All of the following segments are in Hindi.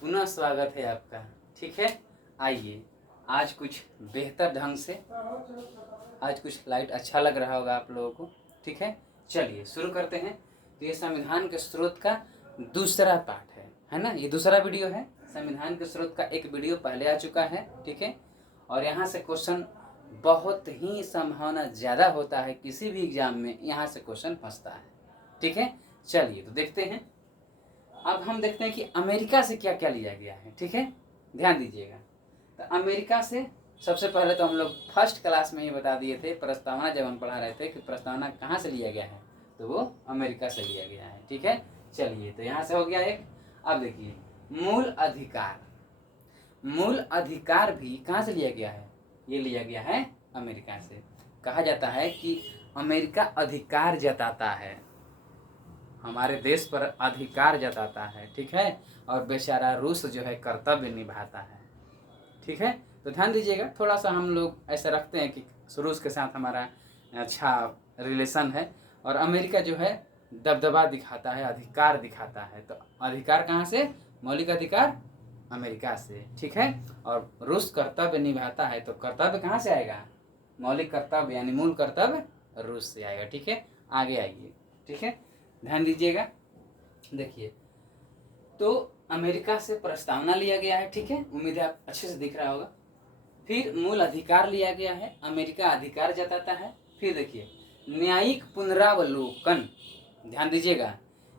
पुनः स्वागत है आपका। ठीक है, आइए आज कुछ बेहतर ढंग से, आज कुछ लाइट अच्छा लग रहा होगा आप लोगों को। ठीक है, चलिए शुरू करते हैं। तो ये संविधान के स्रोत का दूसरा पार्ट है ना, ये दूसरा वीडियो है। संविधान के स्रोत का एक वीडियो पहले आ चुका है। ठीक है, और यहाँ से क्वेश्चन बहुत ही संभावना ज़्यादा होता है, किसी भी एग्जाम में यहाँ से क्वेश्चन फंसता है। ठीक है, चलिए तो देखते हैं। अब हम देखते हैं कि अमेरिका से क्या क्या लिया गया है। ठीक है, ध्यान दीजिएगा। तो अमेरिका से सबसे पहले तो हम लोग फर्स्ट क्लास में ही बता दिए थे, प्रस्तावना जब हम पढ़ा रहे थे कि प्रस्तावना कहाँ से लिया गया है, तो वो अमेरिका से लिया गया है। ठीक है, चलिए तो यहाँ से हो गया एक। अब देखिए मूल अधिकार, मूल अधिकार भी कहाँ से लिया गया है, ये लिया गया है अमेरिका से। कहा जाता है कि अमेरिका अधिकार जताता है, हमारे देश पर अधिकार जताता है। ठीक है, और बेचारा रूस जो है कर्तव्य निभाता है। ठीक है, तो ध्यान दीजिएगा, थोड़ा सा हम लोग ऐसा रखते हैं कि रूस के साथ हमारा अच्छा रिलेशन है, और अमेरिका जो है दबदबा दिखाता है, अधिकार दिखाता है। तो अधिकार कहाँ से, मौलिक अधिकार अमेरिका से। ठीक है, और रूस कर्तव्य निभाता है, तो कर्तव्य कहाँ से आएगा, मौलिक कर्तव्य यानी मूल कर्तव्य रूस से आएगा। ठीक है, आगे आइए। ठीक है, ध्यान दीजिएगा। देखिए तो अमेरिका से प्रस्तावना लिया गया है। ठीक है, उम्मीद है आप अच्छे से दिख रहा होगा। फिर मूल अधिकार लिया गया है, अमेरिका अधिकार जताता है। फिर देखिए न्यायिक पुनरावलोकन, ध्यान दीजिएगा,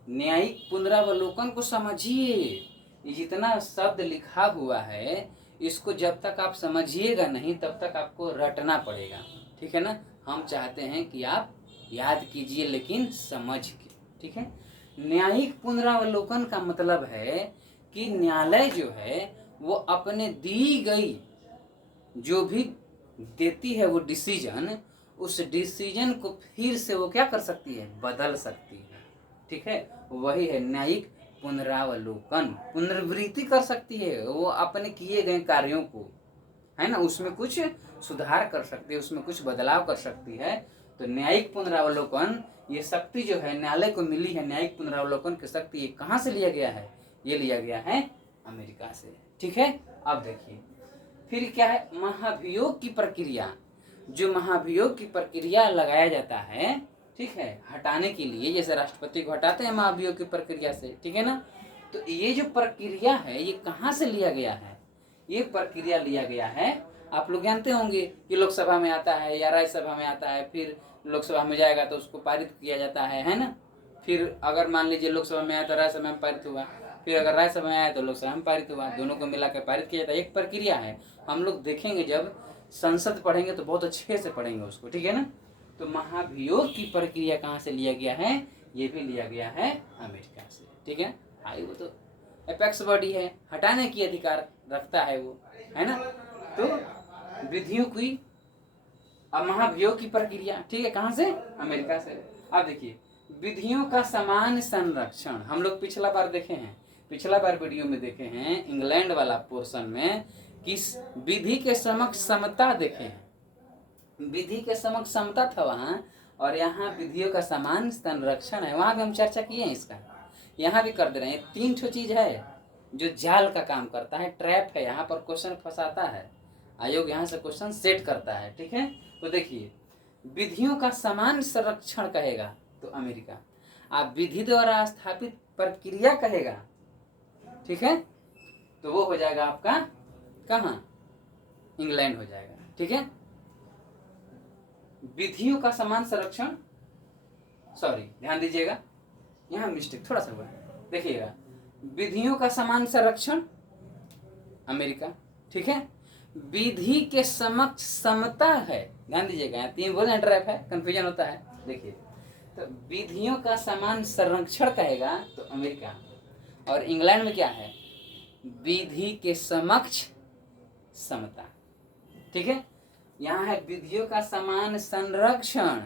न्यायिक पुनरावलोकन को समझिए। ये जितना शब्द लिखा हुआ है इसको जब तक आप समझिएगा नहीं तब तक आपको रटना पड़ेगा। ठीक है ना, हम चाहते हैं कि आप याद कीजिए लेकिन समझ के। ठीक है, न्यायिक पुनरावलोकन का मतलब है कि न्यायालय जो है वो अपने दी गई जो भी देती है वो डिसीजन, उस डिसीजन को फिर से वो क्या कर सकती है, बदल सकती है। ठीक है, वही है न्यायिक पुनरावलोकन, पुनरावृत्ति कर सकती है वो अपने किए गए कार्यों को, है ना, उसमें कुछ सुधार कर सकती है, उसमें कुछ बदलाव कर सकती है। तो न्यायिक पुनरावलोकन ये शक्ति जो है न्यायालय को मिली है, न्यायिक पुनरावलोकन की शक्ति, ये कहाँ से लिया गया है, ये लिया गया है अमेरिका से। ठीक है, अब देखिए फिर क्या है, महाभियोग की प्रक्रिया, जो महाभियोग की प्रक्रिया लगाया जाता है, ठीक है, हटाने के लिए, जैसे राष्ट्रपति को हटाते हैं महाभियोग की प्रक्रिया से। ठीक है ना, तो ये जो प्रक्रिया है ये कहाँ से लिया गया है, ये प्रक्रिया लिया गया है, आप लोग जानते होंगे कि लोकसभा में आता है या राज्यसभा में आता है, फिर लोकसभा में जाएगा तो उसको पारित किया जाता है ना। फिर अगर मान लीजिए लोकसभा में आया तो राज्यसभा में पारित हुआ, फिर अगर राज्यसभा में आया तो लोकसभा में पारित हुआ, दोनों को मिलाकर पारित किया जाता है। एक प्रक्रिया है, हम लोग देखेंगे जब संसद पढ़ेंगे तो बहुत अच्छे से पढ़ेंगे उसको। ठीक है ना, तो महाभियोग की प्रक्रिया कहाँ से लिया गया है, ये भी लिया गया है अमेरिका से। ठीक है, आई वो तो एपेक्स बॉडी है, हटाने की अधिकार रखता है वो, है ना। तो विधियों की अब महाभियोग की प्रक्रिया, ठीक है, कहाँ से, अमेरिका से। अब देखिए विधियों का समान संरक्षण, हम लोग पिछला बार देखे हैं, पिछला बार वीडियो में देखे हैं इंग्लैंड वाला पोर्शन में, किस विधि के समक्ष समता देखे हैं, विधि के समक्ष समता था वहाँ, और यहाँ विधियों का समान संरक्षण है, वहाँ भी हम चर्चा किए हैं इसका, यहाँ भी कर दे रहे हैं। तीन ठो चीज है जो जाल का काम करता है, ट्रैप है, यहाँ पर क्वेश्चन फंसाता है, आयोग यहाँ से क्वेश्चन सेट करता है। ठीक है, तो देखिए विधियों का समान संरक्षण कहेगा तो अमेरिका, आप विधि द्वारा स्थापित प्रक्रिया कहेगा, ठीक है, तो वो हो जाएगा आपका कहाँ, इंग्लैंड हो जाएगा। ठीक है, विधियों का समान संरक्षण, सॉरी ध्यान दीजिएगा यहाँ मिस्टेक थोड़ा सा हुआ है, देखिएगा विधियों का समान संरक्षण अमेरिका। ठीक है, विधि के समक्ष समता है, ध्यान दीजिएगा यहाँ तीन बोले ट्रैप है, कंफ्यूजन होता है। देखिए तो विधियों का समान संरक्षण कहेगा तो अमेरिका, और इंग्लैंड में क्या है, विधि के समक्ष समता। ठीक है, यहाँ है विधियों का समान संरक्षण,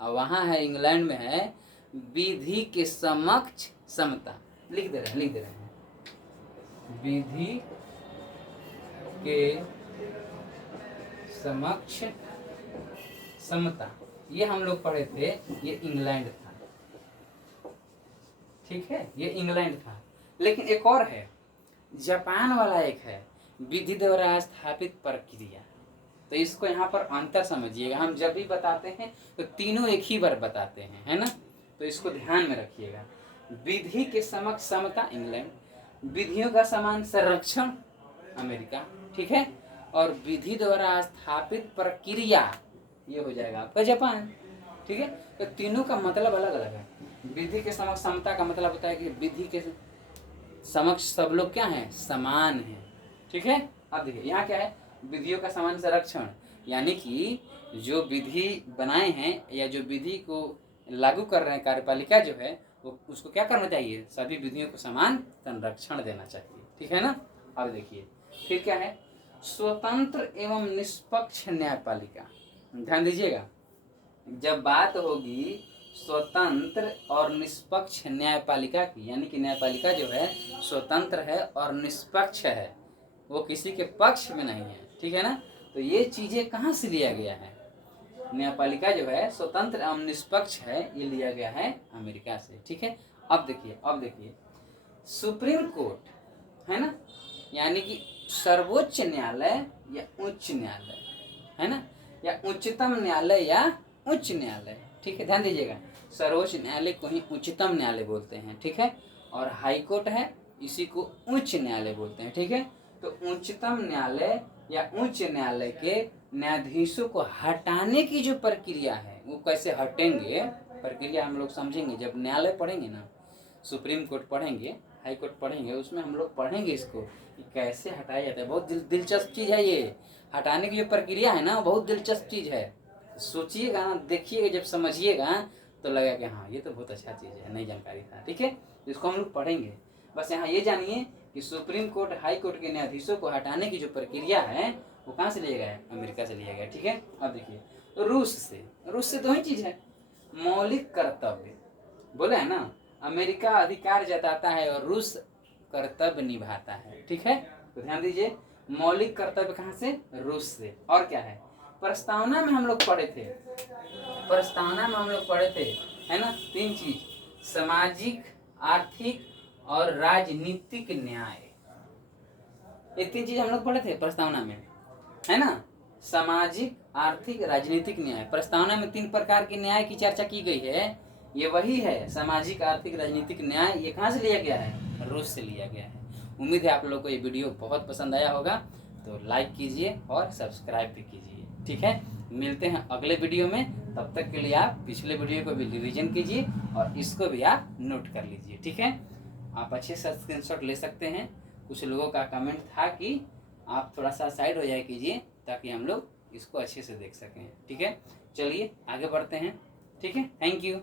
और वहाँ है इंग्लैंड में है विधि के समक्ष समता। लिख दे रहे हैं विधि के समक्ष समता, ये हम लोग पढ़े थे, ये इंग्लैंड था। ठीक है, ये इंग्लैंड था। लेकिन एक और है, जापान वाला एक है विधि द्वारा स्थापित प्रक्रिया। तो इसको यहाँ पर अंतर समझिएगा, हम जब भी बताते हैं तो तीनों एक ही बार बताते हैं, है ना। तो इसको ध्यान में रखिएगा। विधि के समक्ष समता इंग्लैंड, विधियों का समान संरक्षण अमेरिका, ठीक है, और विधि द्वारा स्थापित प्रक्रिया ये हो जाएगा आपका जापान, ठीक है। तो तीनों का मतलब अलग अलग है। विधि के समक्ष समता का मतलब होता है कि विधि के समक्ष सब लोग क्या हैं, समान हैं, ठीक है। अब देखिए यहाँ क्या है, विधियों का समान संरक्षण, यानी कि जो विधि बनाए हैं या जो विधि को लागू कर रहे हैं कार्यपालिका जो है वो उसको क्या करना चाहिए, सभी विधियों को समान संरक्षण देना चाहिए, ठीक है ना। अब देखिए फिर क्या है, स्वतंत्र एवं निष्पक्ष न्यायपालिका। ध्यान दीजिएगा, जब बात होगी स्वतंत्र और निष्पक्ष न्यायपालिका की, यानी कि न्यायपालिका जो है स्वतंत्र है और निष्पक्ष है, वो किसी के पक्ष में नहीं है, ठीक है ना। तो ये चीजें कहाँ से लिया गया है, न्यायपालिका जो है स्वतंत्र एवं निष्पक्ष है, ये लिया गया है अमेरिका से, ठीक है। अब देखिए सुप्रीम कोर्ट है ना, यानी कि सर्वोच्च न्यायालय या उच्च न्यायालय, है ना, या उच्चतम न्यायालय या उच्च न्यायालय, ठीक है। ध्यान दीजिएगा, सर्वोच्च न्यायालय को ही उच्चतम न्यायालय बोलते हैं, ठीक है, और हाई कोर्ट है इसी को उच्च न्यायालय बोलते हैं, ठीक है। तो उच्चतम न्यायालय या उच्च न्यायालय के न्यायाधीशों को हटाने की जो प्रक्रिया है वो कैसे हटेंगे, प्रक्रिया हम लोग समझेंगे जब न्यायालय पढ़ेंगे ना, सुप्रीम कोर्ट पढ़ेंगे, हाई कोर्ट पढ़ेंगे, उसमें हम लोग पढ़ेंगे इसको कि कैसे हटाया जाता है। बहुत दिलचस्प चीज़ है ये, हटाने की जो प्रक्रिया है ना बहुत दिलचस्प चीज़ है। सोचिएगा ना, देखिएगा, जब समझिएगा तो लगेगा कि हाँ ये तो बहुत अच्छा चीज़ है, नई जानकारी था, ठीक है। इसको हम लोग पढ़ेंगे। बस यहाँ ये जानिए कि सुप्रीम कोर्ट हाई कोर्ट के न्यायाधीशों को हटाने की जो प्रक्रिया है वो कहाँ से लिया गया है, अमेरिका से लिया गया, ठीक है। अब देखिए रूस से तो वही चीज़ है, मौलिक कर्तव्य बोले है ना, अमेरिका अधिकार जताता है और रूस कर्तव्य निभाता है, ठीक है। तो ध्यान दीजिए, मौलिक कर्तव्य कहाँ से, रूस से। और क्या है, प्रस्तावना में हम लोग पढ़े थे, है ना, 3 चीज, सामाजिक, आर्थिक और राजनीतिक न्याय, ये 3 चीज हम लोग पढ़े थे प्रस्तावना में, है ना। सामाजिक, आर्थिक, राजनीतिक न्याय, प्रस्तावना में 3 प्रकार के न्याय की चर्चा की गई है, ये वही है सामाजिक, आर्थिक, राजनीतिक न्याय। ये कहाँ से लिया गया है, रूस से लिया गया है। उम्मीद है आप लोगों को ये वीडियो बहुत पसंद आया होगा, तो लाइक कीजिए और सब्सक्राइब भी कीजिए, ठीक है। मिलते हैं अगले वीडियो में, तब तक के लिए आप पिछले वीडियो को भी रिवीजन कीजिए और इसको भी आप नोट कर लीजिए, ठीक है। आप अच्छे से स्क्रीनशॉट ले सकते हैं। कुछ लोगों का कमेंट था कि आप थोड़ा सा साइड हो जाए कीजिए ताकि हम लोग इसको अच्छे से देख सकें, ठीक है। चलिए आगे बढ़ते हैं, ठीक है। Thank you.